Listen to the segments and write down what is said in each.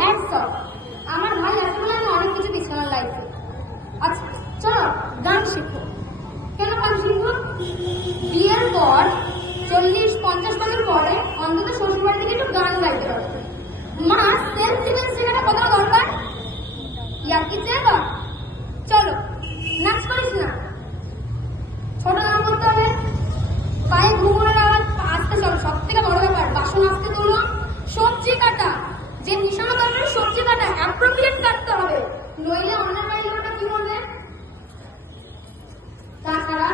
Hats off. আমার ভাই আসলে আমি অনেক কিছু দিচ্ছি আমার লাইফে। আচ্ছা চলো গান শিখো। কেন গান শিখবো? বিয়ের পর 40-50 বছর পরে অন্তত শ্বশুর বাড়ি থেকে একটু গান গাইতে হবে। মা সেলফ ডিফেন্স শেখাটা কতটা দরকার? ইয়ার্কিতে বা চলো নাচ করিস না, ছোট গান করতে হবে, পায়ে ঘুমোনোর আওয়াজ আসতে চলো। সব থেকে বড় ব্যাপার বাসন আসতে তুলো, সবজি কাটা, যে মিশানো তরকারি সবজি কাটা অ্যাপ্রোপ্রিয়েট কাটতে হবে, নইলে অন্যের বাড়ির লোকটা কি বলবে? তাছাড়া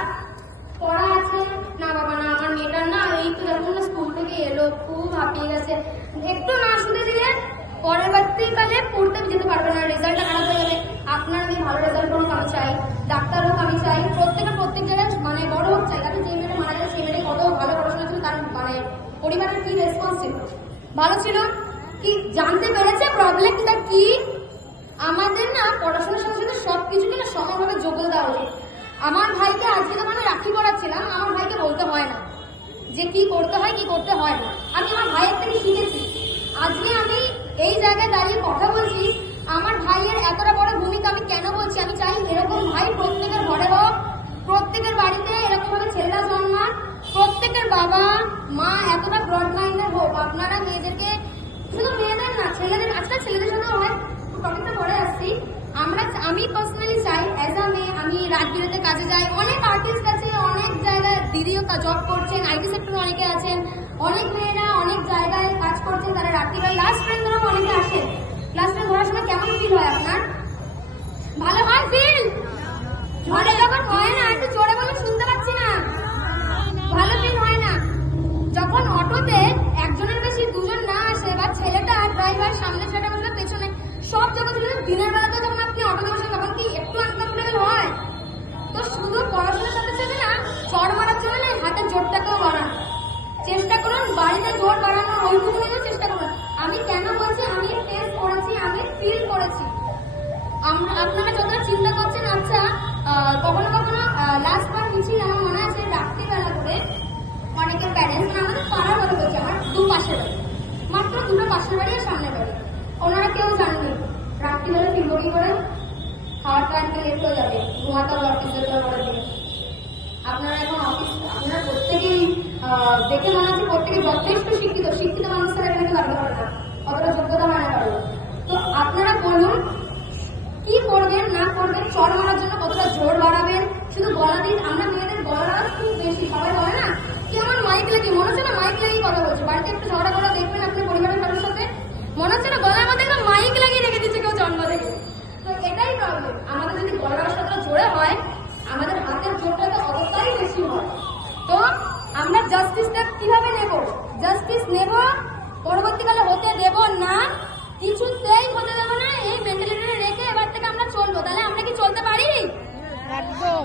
পড়া আছে না বাবা না, আমার মেয়েটার না এই তো যখন স্কুল থেকে এলো খুব হাঁপিয়ে গেছে, একটু না শুনে দিলে পরবর্তীকালে পড়তে যেতে পারবে না, রেজাল্টটা খারাপ হয়ে যাবে। আপনার আমি ভালো রেজাল্ট করুক আমি চাই, ডাক্তার হোক আমি চাই, প্রত্যেক জায়গায় মানে বড় হোক চাই। আমি যে মেয়েটা মারা যায় সেই মেয়েটা কত ভালো পড়াশোনা ছিল, তার মানে পরিবারের কি রেসপন্স ছিল? ভালো ছিল কি? জানতে পেরেছে প্রবলেমটা কি? আমাদের না পড়াশোনার সাথে সাথে সবকিছুকে না সমানভাবে যোগ্যতা দেওয়া উচিত। আমার ভাইকে আজকে যখন আমি রাখি পড়াচ্ছিলাম, আমার ভাইকে বলতে হয় না যে কি করতে হয় কি করতে হয় না, আমি আমার ভাইয়ের থেকে শিখেছি। আজকে আমি এই জায়গায় দাঁড়িয়ে কথা বলছি, আমার ভাইয়ের এতটা বড় ভূমিকা আমি কেন বলছি? আমি চাই এরকম ভাই প্রত্যেকের ঘরে হোক, প্রত্যেকের বাড়িতে এরকম ভাবে ছেলেরা জন্মান, প্রত্যেকের বাবা মা এতটা ব্রড মাইন্ডের হোক। আপনারা মেয়েদেরকে, শুধু মেয়েদের না ছেলেদের, আজকাল ছেলেদের সাথেও হয়, টপিকটা পরে আসছি। আমি পার্সোনালি চাই অ্যাজ আ মেয়ে, আমি রাত বিরেতে কাজে যাই, অনেক আর্টিস্ট আছে, অনেক জায়গায় দিদিও জব করছেন, আইটি সেক্টরে অনেকে আছেন, অনেক মেয়েরা অনেক জায়গায় কাজ করছেন, তারা রাত্রিবেলা লাস্ট ফ্রেন্ড ধরো অনেকে আসেন। লাস্ট ফ্রেন্ড ধরার সময় কেমন ফিল হয় আপনার? ভালো হয় ফিল? ভালো যখন হয় না, একটু জোরে বলে শুনতে পাচ্ছি না, ভালো ফিল হয় না। যখন অটোতে একজনের বেশি দুজন না আসে, বা ছেলেটা আর ড্রাইভার সামনে ছেলেটা বসবে পেছনে, সব জগৎ দিনের বেলাতে যখন আপনি অটোতে বসেন তখন কি একটু আনকমফোর্টেবল হয়? তো শুধু পড়াশোনার সাথে সাথে না চড় মারার জন্য না হাতের জোরটাকেও বাড়ান, চেষ্টা করুন বাড়িতে জোর বাড়ানোর, ওইটুকু নিয়েও চেষ্টা করুন। আমি কেন বলছি? আমি টেস্ট করেছি, আমি ফিল করেছি। আপনারা যতটা চিন্তা করছেন, আচ্ছা কখনো কখনো লাস্ট বার মিছিল আমার মনে আছে রাত্রিবেলা করে অনেকের প্যারেন্টস, মানে আমাদের পাড়ার কথা বলছি, আমার পাশের বাড়ি, মাত্র দুটো পাশের বাড়ি আর সামনের বাড়ি, ওনারা কেউ জানেনি রাত্রিবেলা ফিরবো কি করে, খাওয়ার টাইমটা লেট হয়ে যাবে, ঘুমাতে হবে অফিস যেতে পরের দিন। আপনারা এখন অফিস, আপনারা প্রত্যেকেই দেখে মনে হচ্ছে প্রত্যেকে যথেষ্ট শিক্ষিত, শিক্ষিত মানুষ তারা এখানে লাগতে পারে না, অতটা যোগ্যতা হয় না কারো। তো আপনারা বলুন কি করবেন না করবেন, চড় মারার জন্য কতটা জোর বাড়াবেন, শুধু গলা দিন। আমরা মেয়েদের গলা খুব বেশি, সবাই বলে না কি আমার মাইক লাগি, মনে হচ্ছে না মাইক লাগিয়ে কথা বলছে। বাড়িতে একটু ঝগড়া করা দেখবেন আপনি পরিবারের কারোর সাথে, মনে হচ্ছে না গলার মধ্যে একটা মাইক লাগিয়ে রেখে দিচ্ছে কেউ জন্ম থেকে। তো এটাই প্রবলেম, আমাদের যদি গলার সাথে জোরে হয়, আমাদের হাতের জোরটা তো অতটাই বেশি হয়। তো আমরা জাস্টিসটা কিভাবে নেব? জাস্টিস নেব, পরবর্তীকালে হতে দেব না, কিছুতেই হতে দেবো না। এই মেন্টালিটি রেখে এবার থেকে আমরা চলবো। তাহলে আমরা কি চলতে পারি? একদম।